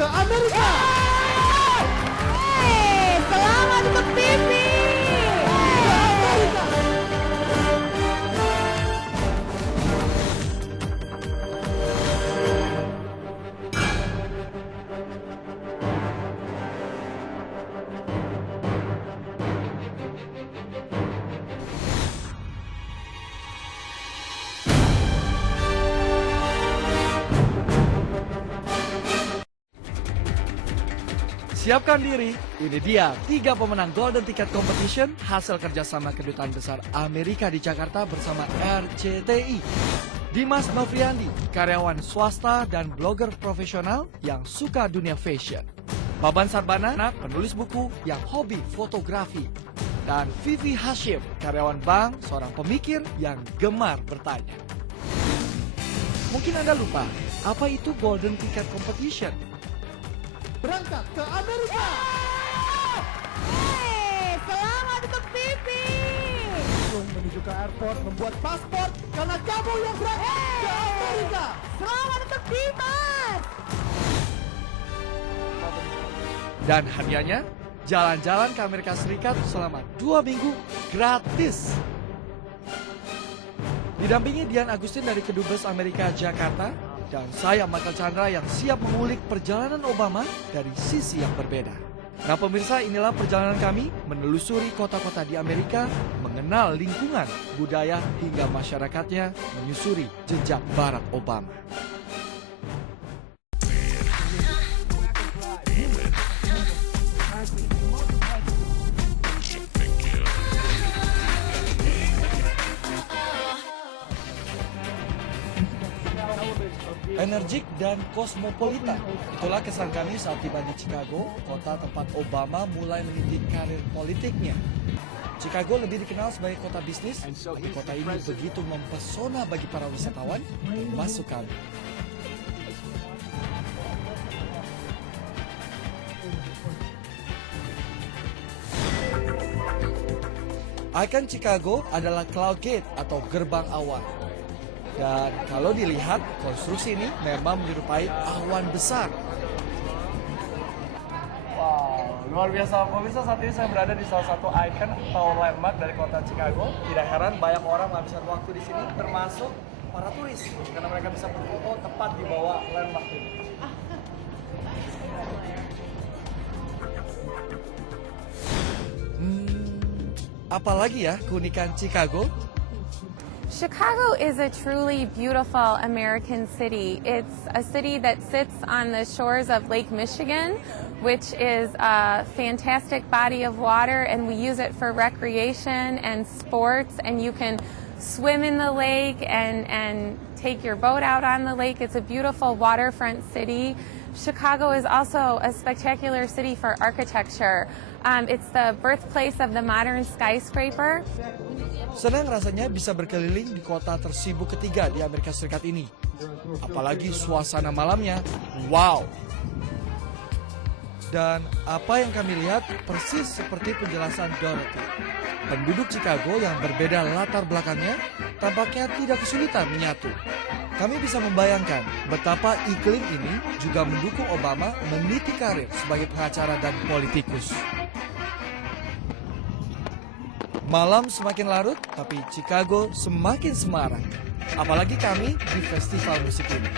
ke Amerika. Selamat untuk Vivi. Siapkan diri, ini dia 3 pemenang Golden Ticket Competition hasil kerjasama Kedutaan Besar Amerika di Jakarta bersama RCTI. Dimas Novriandi, karyawan swasta dan blogger profesional yang suka dunia fashion. Baban Sarbana, penulis buku yang hobi fotografi. Dan Vivi Hashim, karyawan bank, seorang pemikir yang gemar bertanya. Mungkin Anda lupa, apa itu Golden Ticket Competition? Berangkat ke Amerika. Selamat untuk Vivi. Langsung menuju ke airport membuat paspor karena kamu yang berangkat ke Amerika. Selamat untuk Dimas. Dan hadiahnya, jalan-jalan ke Amerika Serikat selama 2 minggu gratis. Didampingi Dian Agustin dari Kedubes Amerika Jakarta, dan saya Michael Chandra yang siap mengulik perjalanan Obama dari sisi yang berbeda. Nah pemirsa, inilah perjalanan kami menelusuri kota-kota di Amerika, mengenal lingkungan, budaya, hingga masyarakatnya, menyusuri jejak Barack Obama. Energik dan kosmopolitan, itulah kesan kami saat tiba di Chicago, kota tempat Obama mulai meniti karir politiknya. Chicago lebih dikenal sebagai kota bisnis, tapi kota ini begitu mempesona bagi para wisatawan, termasuk kami. Ikon Chicago adalah Cloud Gate atau gerbang awan. Dan kalau dilihat, konstruksi ini memang menyerupai awan besar. Wow, luar biasa. Pemirsa, saat ini saya berada di salah satu ikon atau landmark dari kota Chicago. Tidak heran banyak orang menghabiskan waktu di sini, termasuk para turis. Karena mereka bisa berfoto tepat di bawah landmark ini. Apalagi ya keunikan Chicago? Chicago is a truly beautiful American city. It's a city that sits on the shores of Lake Michigan, which is a fantastic body of water, and we use it for recreation and sports, and you can swim in the lake and take your boat out on the lake. It's a beautiful waterfront city. Chicago is also a spectacular city for architecture. It's the birthplace of the modern skyscraper. Senang rasanya bisa berkeliling di kota tersibuk ketiga di Amerika Serikat ini. Apalagi suasana malamnya, wow! Dan apa yang kami lihat persis seperti penjelasan Dorothy. Penduduk Chicago yang berbeda latar belakangnya tampaknya tidak kesulitan menyatu. Kami bisa membayangkan betapa iklim ini juga mendukung Obama meniti karir sebagai pengacara dan politikus. Malam semakin larut, tapi Chicago semakin semarak. Apalagi kami di festival musik ini.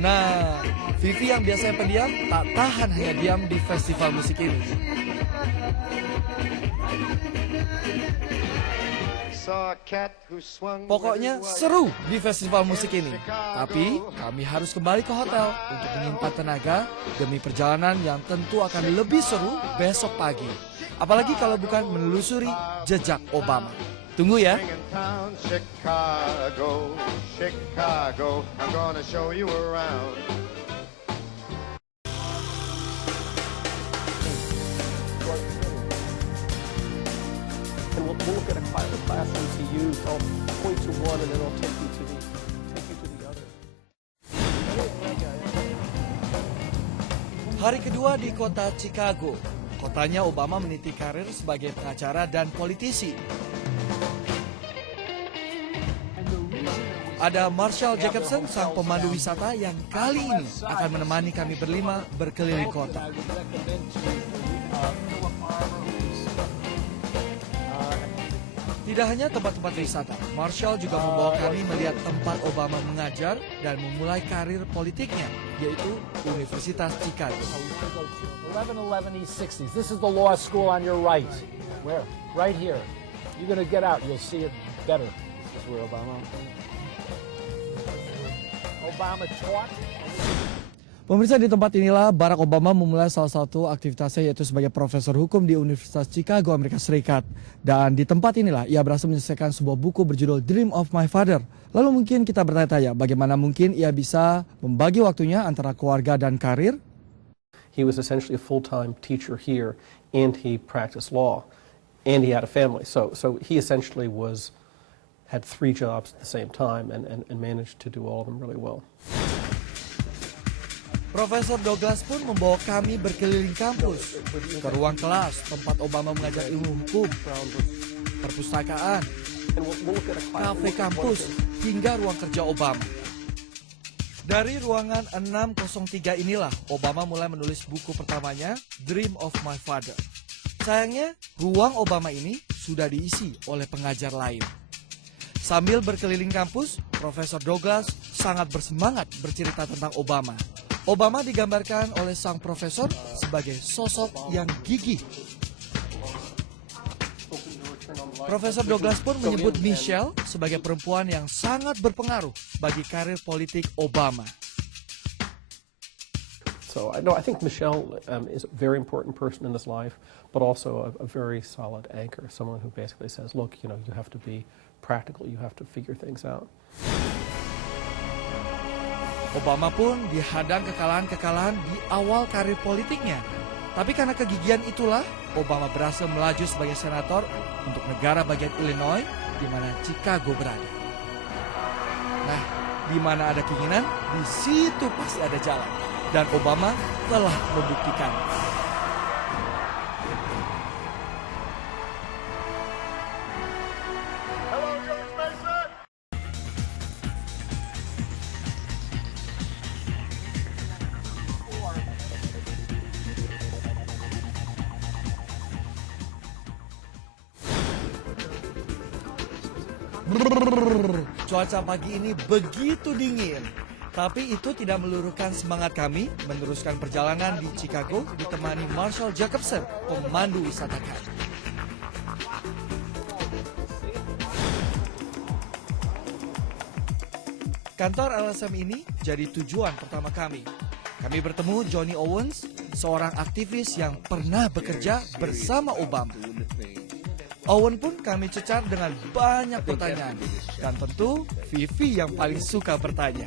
Nah, Vivi yang biasanya pendiam tak tahan hanya diam di festival musik ini. Pokoknya seru di festival musik ini. Tapi kami harus kembali ke hotel untuk menyimpan tenaga demi perjalanan yang tentu akan lebih seru besok pagi. Apalagi kalau bukan menelusuri jejak Obama. Tunggu ya. Chicago, Chicago, I'm gonna show you around. And we'll look at a classroom to use. I'll point to one and then I'll take you to the other. Hari kedua di kota Chicago. Kotanya Obama meniti karir sebagai pengacara dan politisi. ada Marshall Jacobson, sang pemandu wisata yang kali ini akan menemani kami berlima berkeliling kota. Tidak hanya tempat-tempat wisata, Marshall juga membawa kami melihat tempat Obama mengajar dan memulai karir politiknya, yaitu Universitas Chicago. 1111 East 60s. This is the law school on your right. Where? Right here. You're going to get out. You'll see it better. This is where Obama taught. Pemirsa, di tempat inilah Barack Obama memulai salah satu aktivitasnya, yaitu sebagai profesor hukum di Universitas Chicago, Amerika Serikat. Dan di tempat inilah ia berhasil menyelesaikan sebuah buku berjudul Dream of My Father. Lalu mungkin kita bertanya-tanya, bagaimana mungkin ia bisa membagi waktunya antara keluarga dan karir? He was essentially a full-time teacher here, and he practiced law, and he had a family. So he essentially had 3 jobs at the same time and managed to do all of them really well. Profesor Douglas pun membawa kami berkeliling kampus, ke ruang kelas tempat Obama mengajar ilmu hukum, perpustakaan, kafe kampus, hingga ruang kerja Obama. Dari ruangan 603 inilah Obama mulai menulis buku pertamanya, Dream of My Father. Sayangnya, ruang Obama ini sudah diisi oleh pengajar lain. Sambil berkeliling kampus, Profesor Douglas sangat bersemangat bercerita tentang Obama. Obama digambarkan oleh sang profesor sebagai sosok yang gigih. Profesor Douglas pun menyebut Michelle sebagai perempuan yang sangat berpengaruh bagi karir politik Obama. So I think Michelle is a very important person in his life, but also a very solid anchor, someone who basically says, look, you have to be practical, you have to figure things out. Obama pun dihadang kekalahan-kekalahan di awal karir politiknya. Tapi karena kegigihan itulah, Obama berhasil melaju sebagai senator untuk negara bagian Illinois, di mana Chicago berada. Nah, di mana ada keinginan, di situ pasti ada jalan. Dan Obama telah membuktikan. Cuaca pagi ini begitu dingin, tapi itu tidak meluruhkan semangat kami meneruskan perjalanan di Chicago ditemani Marshall Jacobson, pemandu wisata kami. Kantor LSM ini jadi tujuan pertama kami. Kami bertemu Johnny Owens, seorang aktivis yang pernah bekerja bersama Obama. Owen pun kami cecar dengan banyak pertanyaan. Dan tentu Vivi yang paling suka bertanya.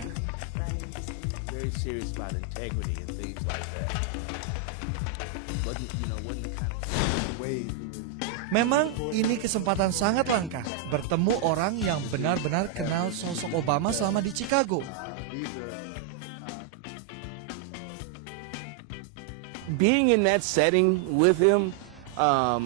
Memang ini kesempatan sangat langka bertemu orang yang benar-benar kenal sosok Obama selama di Chicago. Being in that setting with him, I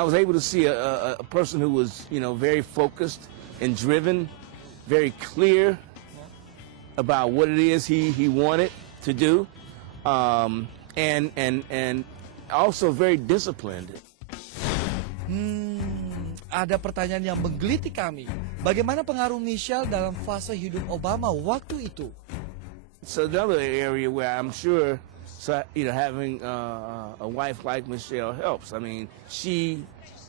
was able to see a person who was, very focused and driven, very clear about what it is he wanted to do, and also very disciplined. Ada pertanyaan yang menggelitik kami. Bagaimana pengaruh Michelle dalam fase hidup Obama waktu itu? It's another area where I'm sure, having a wife like Michelle helps. I mean, she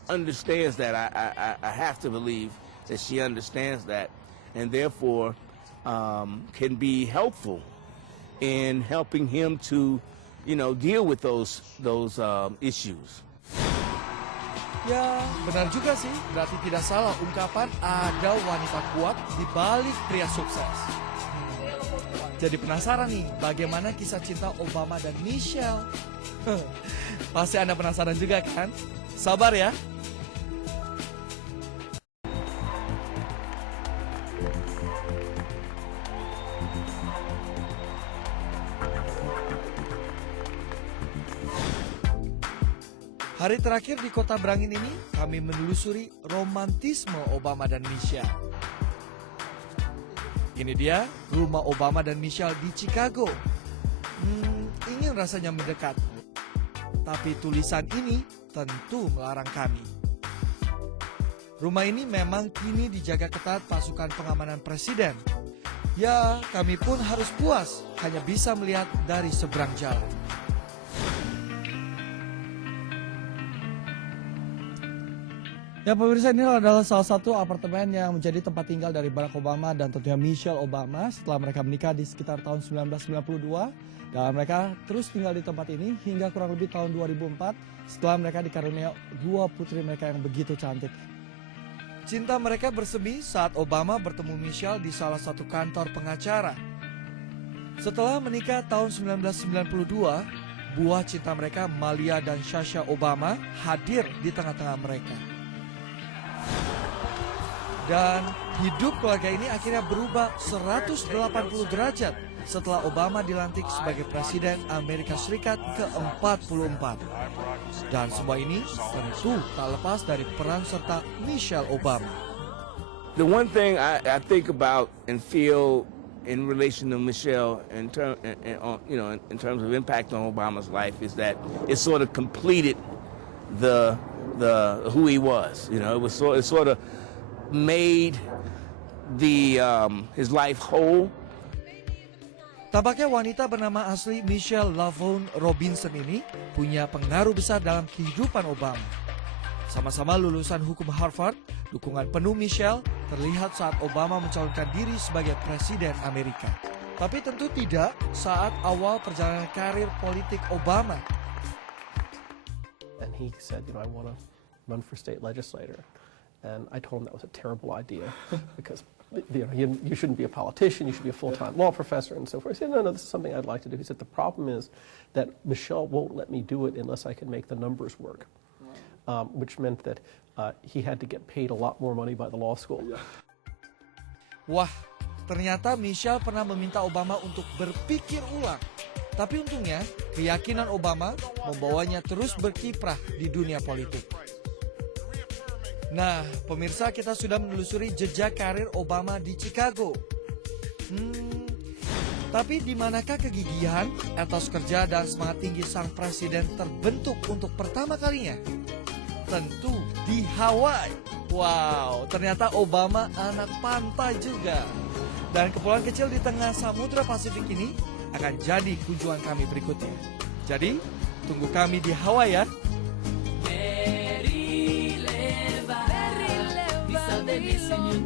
understands that. I have to believe that she understands that, and therefore can be helpful in helping him to, deal with those issues. Ya, benar juga sih. Berarti tidak salah ungkapan ada wanita kuat di balik pria sukses. Jadi penasaran nih, bagaimana kisah cinta Obama dan Michelle? Pasti Anda penasaran juga kan? Sabar ya. Hari terakhir di Kota Berangin ini, kami menelusuri romantisme Obama dan Michelle. Ini dia rumah Obama dan Michelle di Chicago. Ingin rasanya mendekat. Tapi tulisan ini tentu melarang kami. Rumah ini memang kini dijaga ketat pasukan pengamanan presiden. Ya, kami pun harus puas hanya bisa melihat dari seberang jalan. Ya pemirsa, ini adalah salah satu apartemen yang menjadi tempat tinggal dari Barack Obama dan tentunya Michelle Obama setelah mereka menikah di sekitar tahun 1992. Dan mereka terus tinggal di tempat ini hingga kurang lebih tahun 2004 setelah mereka dikaruniai dua putri mereka yang begitu cantik. Cinta mereka bersemi saat Obama bertemu Michelle di salah satu kantor pengacara. Setelah menikah tahun 1992, buah cinta mereka Malia dan Sasha Obama hadir di tengah-tengah mereka. Dan hidup keluarga ini akhirnya berubah 180 derajat setelah Obama dilantik sebagai Presiden Amerika Serikat ke-44. Dan semua ini tentu tak lepas dari peran serta Michelle Obama. The one thing I think about and feel in relation to Michelle in terms of impact on Obama's life is that it sort of completed the who he was. You know, it sort of made his life whole. Tampaknya wanita bernama asli Michelle Lavonne Robinson ini punya pengaruh besar dalam kehidupan Obama. Sama-sama lulusan hukum Harvard, dukungan penuh Michelle terlihat saat Obama mencalonkan diri sebagai Presiden Amerika. Tapi tentu tidak saat awal perjalanan karir politik Obama. And he said, I want to run for state legislator. And I told him that was a terrible idea because you shouldn't be a politician, you should be a full-time law professor and so forth. He said, no, this is something I'd like to do. He said, the problem is that Michelle won't let me do it unless I can make the numbers work, which meant that he had to get paid a lot more money by the law school. Wah, ternyata Michelle pernah meminta Obama untuk berpikir ulang. Tapi untungnya, keyakinan Obama membawanya terus berkiprah di dunia politik. Nah, pemirsa, kita sudah menelusuri jejak karir Obama di Chicago. Tapi di manakah kegigihan, etos kerja dan semangat tinggi sang presiden terbentuk untuk pertama kalinya? Tentu di Hawaii. Wow, ternyata Obama anak pantai juga. Dan kepulauan kecil di tengah Samudra Pasifik ini akan jadi kunjungan kami berikutnya. Jadi, tunggu kami di Hawaii ya. Bisa de mi señor.